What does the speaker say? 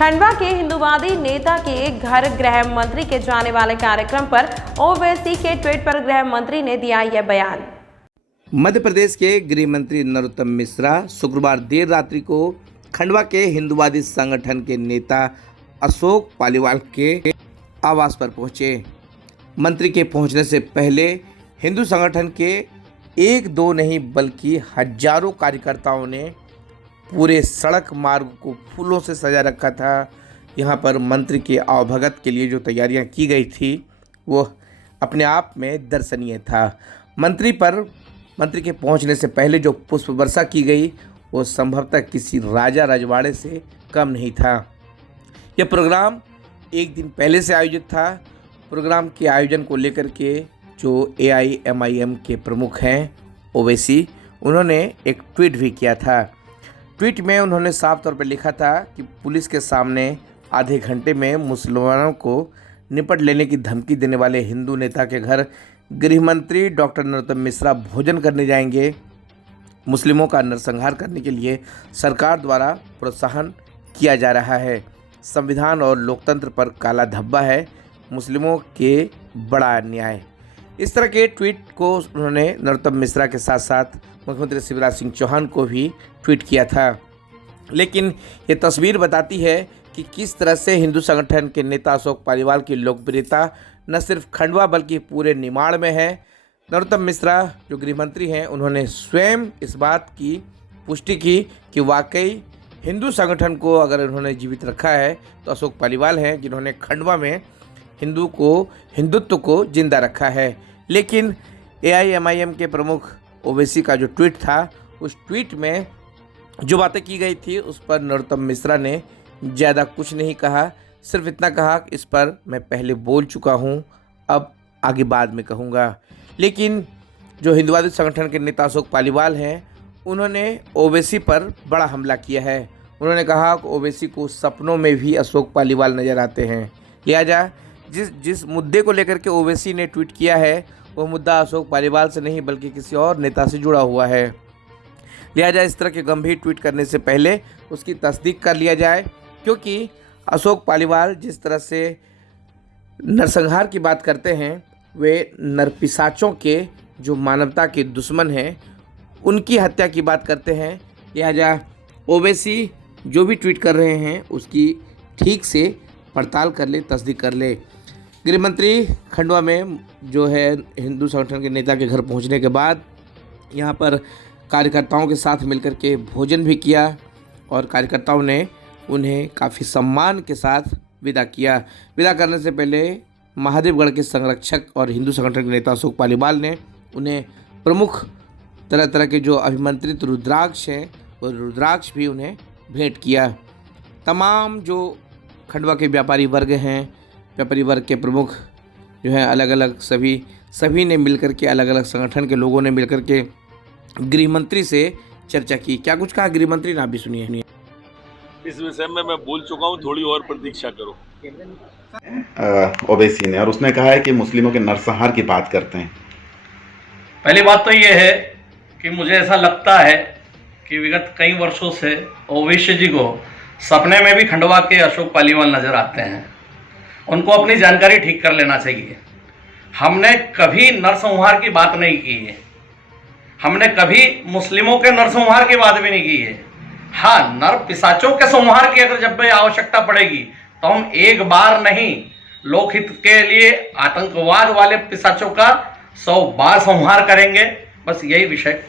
खंडवा के हिंदूवादी नेता के घर गृह मंत्री के जाने वाले कार्यक्रम पर ओवैसी के ट्वीट पर गृह मंत्री ने दिया यह बयान। मध्य प्रदेश के गृह मंत्री नरोत्तम मिश्रा शुक्रवार देर रात्रि को खंडवा के हिंदूवादी संगठन के नेता अशोक पालीवाल के आवास पर पहुंचे। मंत्री के पहुंचने से पहले हिंदू संगठन के एक दो नहीं बल्कि हजारों कार्यकर्ताओं ने पूरे सड़क मार्ग को फूलों से सजा रखा था। यहां पर मंत्री के आवभगत के लिए जो तैयारियां की गई थी वो अपने आप में दर्शनीय था। मंत्री के पहुंचने से पहले जो पुष्प वर्षा की गई वो संभवतः किसी राजा रजवाड़े से कम नहीं था। यह प्रोग्राम एक दिन पहले से आयोजित था। प्रोग्राम के आयोजन को लेकर के जो AIMIM के प्रमुख हैं ओवैसी, उन्होंने एक ट्वीट भी किया था। ट्वीट में उन्होंने साफ तौर पर लिखा था कि पुलिस के सामने आधे घंटे में मुसलमानों को निपट लेने की धमकी देने वाले हिंदू नेता के घर गृह मंत्री डॉक्टर नरोत्तम मिश्रा भोजन करने जाएंगे। मुस्लिमों का नरसंहार करने के लिए सरकार द्वारा प्रोत्साहन किया जा रहा है। संविधान और लोकतंत्र पर काला धब्बा है। मुस्लिमों के बड़ा अन्याय। इस तरह के ट्वीट को उन्होंने नरोत्तम मिश्रा के साथ साथ मुख्यमंत्री शिवराज सिंह चौहान को भी ट्वीट किया था। लेकिन ये तस्वीर बताती है कि किस तरह से हिंदू संगठन के नेता अशोक पालीवाल की लोकप्रियता न सिर्फ खंडवा बल्कि पूरे निमाड़ में है। नरोत्तम मिश्रा जो गृह मंत्री हैं, उन्होंने स्वयं इस बात की पुष्टि की कि वाकई हिंदू संगठन को अगर उन्होंने जीवित रखा है तो अशोक पालीवाल हैं, जिन्होंने खंडवा में हिंदुत्व को जिंदा रखा है। लेकिन AIMIM के प्रमुख ओवैसी का जो ट्वीट था, उस ट्वीट में जो बातें की गई थी उस पर नरोत्तम मिश्रा ने ज़्यादा कुछ नहीं कहा। सिर्फ इतना कहा कि इस पर मैं पहले बोल चुका हूँ, अब आगे बाद में कहूँगा। लेकिन जो हिंदूवादी संगठन के नेता अशोक पालीवाल हैं, उन्होंने ओवैसी पर बड़ा हमला किया है। उन्होंने कहा कि ओवैसी को सपनों में भी अशोक पालीवाल नज़र आते हैं। लिहाजा जिस मुद्दे को लेकर के ओवैसी ने ट्वीट किया है वो मुद्दा अशोक पालीवाल से नहीं बल्कि किसी और नेता से जुड़ा हुआ है। लिहाजा इस तरह के गंभीर ट्वीट करने से पहले उसकी तस्दीक कर लिया जाए, क्योंकि अशोक पालीवाल जिस तरह से नरसंहार की बात करते हैं, वे नरपिशाचों के जो मानवता के दुश्मन हैं उनकी हत्या की बात करते हैं। लिहाजा ओवैसी जो भी ट्वीट कर रहे हैं उसकी ठीक से पड़ताल कर ले, तस्दीक कर ले। गृह मंत्री खंडवा में जो है हिंदू संगठन के नेता के घर पहुंचने के बाद यहां पर कार्यकर्ताओं के साथ मिलकर के भोजन भी किया और कार्यकर्ताओं ने उन्हें काफ़ी सम्मान के साथ विदा किया। विदा करने से पहले महादेवगढ़ के संरक्षक और हिंदू संगठन के नेता अशोक पालीवाल ने उन्हें प्रमुख तरह तरह के जो अभिमंत्रित रुद्राक्ष हैं वो रुद्राक्ष भी उन्हें भेंट किया। तमाम जो खंडवा के व्यापारी वर्ग हैं, व्यापारी वर्ग के प्रमुख जो हैं, अलग अलग सभी ने मिलकर के, अलग अलग संगठन के लोगों ने मिलकर के गृह मंत्री से चर्चा की। क्या कुछ कहा गृह मंत्री ने, आप भी सुनिए। इस विषय में मैं बोल चुका हूँ, थोड़ी और प्रतीक्षा करो। ओवैसी ने, और उसने कहा है कि मुस्लिमों के नरसंहार की बात करते हैं। पहली बात तो ये है कि मुझे ऐसा लगता है कि विगत कई वर्षों से ओवैसी जी को सपने में भी खंडवा के अशोक पालीवाल नजर आते हैं। उनको अपनी जानकारी ठीक कर लेना चाहिए। हमने कभी नरसंहार की बात नहीं की है, हमने कभी मुस्लिमों के नरसंहार की बात भी नहीं की है। हाँ, नर पिशाचों के संहार की अगर जब भी आवश्यकता पड़ेगी तो हम एक बार नहीं, लोकहित के लिए आतंकवाद वाले पिशाचों का 100 बार संहार करेंगे। बस यही विषय